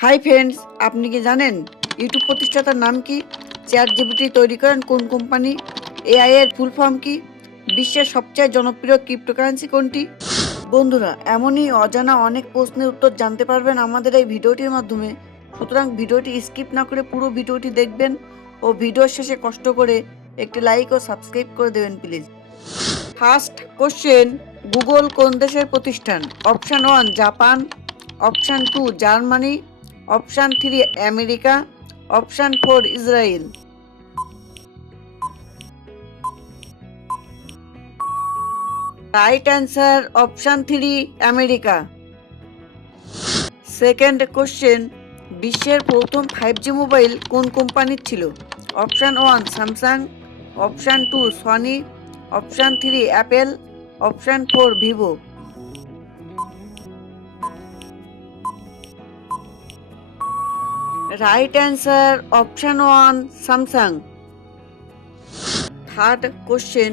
Hi friends আপনি কি জানেন ইউটিউব প্রতিষ্ঠাতার নাম কি? চ্যাট জিপিটি তৈরি করেন কোন কোম্পানি এআই এর ফুল ফর্ম কি? বিশ্বের সবচেয়ে জনপ্রিয় ক্রিপ্টোকারেন্সি কোনটি? বন্ধুরা, এমনই অজানা অনেক প্রশ্নের উত্তর জানতে পারবেন আমাদের এই ভিডিওটির মাধ্যমে। সুতরাং ভিডিওটি স্কিপ না করে পুরো ভিডিওটি দেখবেন ও ভিডিওর শেষে কষ্ট করে একটি লাইক ও সাবস্ক্রাইব করে দেবেন প্লিজ ফার্স্ট কোশ্চেন গুগল কোন দেশের প্রতিষ্ঠান? Option one Japan option two Germany option three America, option four Israel. Right answer option three America. Second question, বিশ্বের প্রথম ফাইভ জি মোবাইল কোন কোম্পানির ছিল? Option one Samsung, option two Sony, option three Apple, option four Vivo. Right answer option one Samsung third question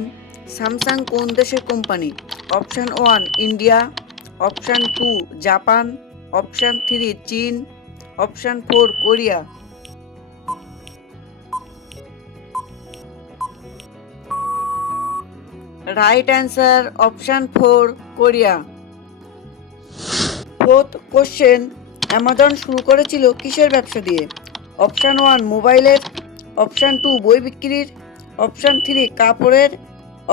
Samsung কোন দেশের company option one India option two Japan option three চীন option four Korea right answer option four Korea fourth question Amazon শুরু করেছিল কিসের ব্যবসা দিয়ে? Option one মোবাইলের, option two বই বিক্রির, অপশান থ্রি কাপড়ের,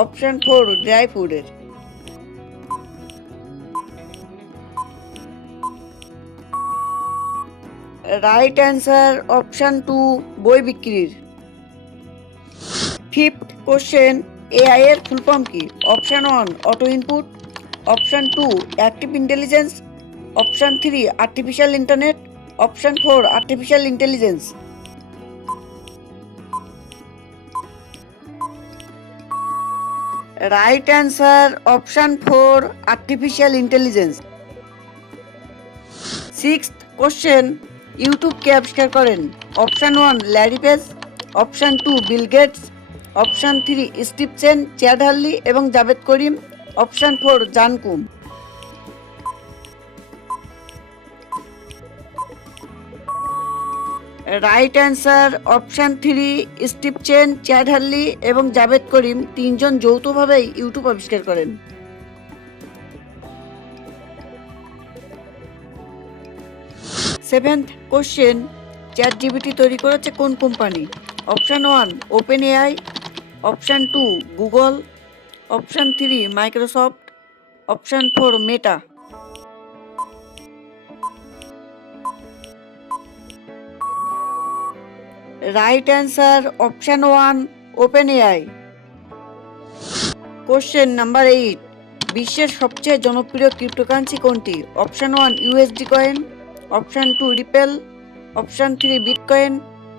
অপশান ফোর ড্রাই ফুডের। রাইট অ্যান্সার অপশান টু বই বিক্রির। ফিফথ কোশ্চেন, এআই এর ফুল কি? Option one, auto input. Option two, active intelligence. Option three artificial internet option four artificial intelligence right answer option four artificial intelligence six question YouTube কে আবিষ্কার করেন? Option one Larry Page option two Bill Gates option three Steve Chen Chad Hurley এবং Javed Karim. Option four Jan Koum right answer option three, Steve Chen, Chad Hurley এবং জাভেদ করিম তিনজন যৌথভাবেই YouTube আবিষ্কার করেন। Seventh question chat GPT তৈরি করেছে কোন company? Option one Open AI option two, Google, option three, Microsoft, option four, Meta. Right answer option one Open AI question number eight বিশ্বের সবচেয়ে জনপ্রিয় ক্রিপ্টোকারেন্সি কোনটি? Option one USD coin option two Ripple option three Bitcoin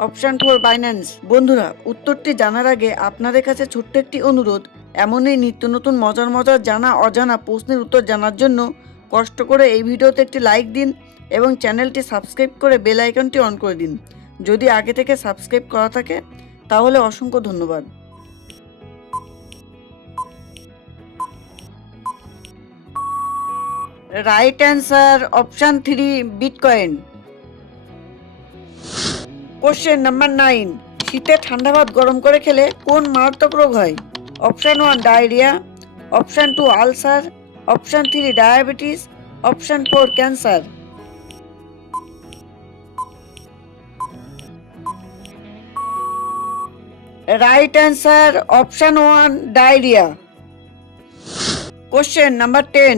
option four Binance বন্ধুরা, উত্তরটি জানার আগে আপনাদের কাছে ছোট্ট একটি অনুরোধ, এমনই নিত্য নতুন মজার মজার জানা অজানা প্রশ্নের উত্তর জানার জন্য কষ্ট করে এই ভিডিওতে একটি লাইক দিন এবং চ্যানেলটি সাবস্ক্রাইব করে বেল আইকনটি অন করে দিন। যদি আগে থেকে সাবস্ক্রাইব করা থাকে, তাহলে অসংখ্য ধন্যবাদ। Right answer option three Bitcoin question number nine শীতে ঠান্ডা ভাত গরম করে খেলে কোন মারাত্মক রোগ হয়? Option one diarrhoea option two ulcer option three diabetes option four cancer right answer option one diarrhoea question number ten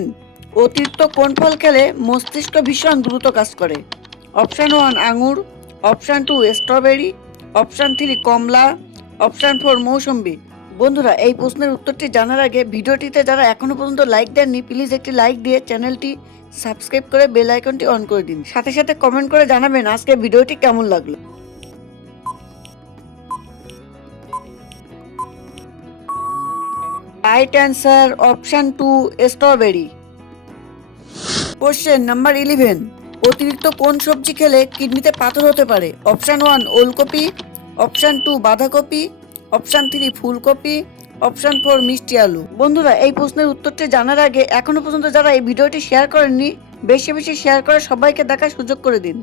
অতিরিক্ত কোন ফল খেলে মস্তিষ্ক ভীষণ দ্রুত কাজ করে? অপশান ওয়ান আঙুর option two strawberry option three কমলা অপশান ফোর মৌসম্বি। বন্ধুরা, এই প্রশ্নের উত্তরটি জানার আগে ভিডিওটিতে যারা এখনও পর্যন্ত লাইক দেননি প্লিজ একটি লাইক দিয়ে চ্যানেলটি সাবস্ক্রাইব করে বেল আইকনটি অন করে দিন। সাথে সাথে কমেন্ট করে জানাবেন আজকে ভিডিওটি কেমন লাগল। Right answer option two strawberry question number eleven অতিরিক্ত কোন সবজি খেলে কিডনিতে পাথর হতে পারে? অপশান ওয়ান ওলকপি। অপশান টু বাঁধাকপি। অপশান থ্রি ফুলকপি। অপশান ফোর মিষ্টি আলু। বন্ধুরা, এই প্রশ্নের উত্তরটি জানার আগে এখনও পর্যন্ত যারা এই ভিডিওটি শেয়ার করেননি, বেশি বেশি শেয়ার করে সবাইকে দেখার সুযোগ করে দিন।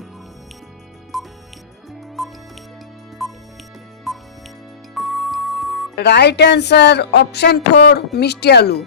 রাইট অ্যান্সার অপশন ফোর মিষ্টি আলু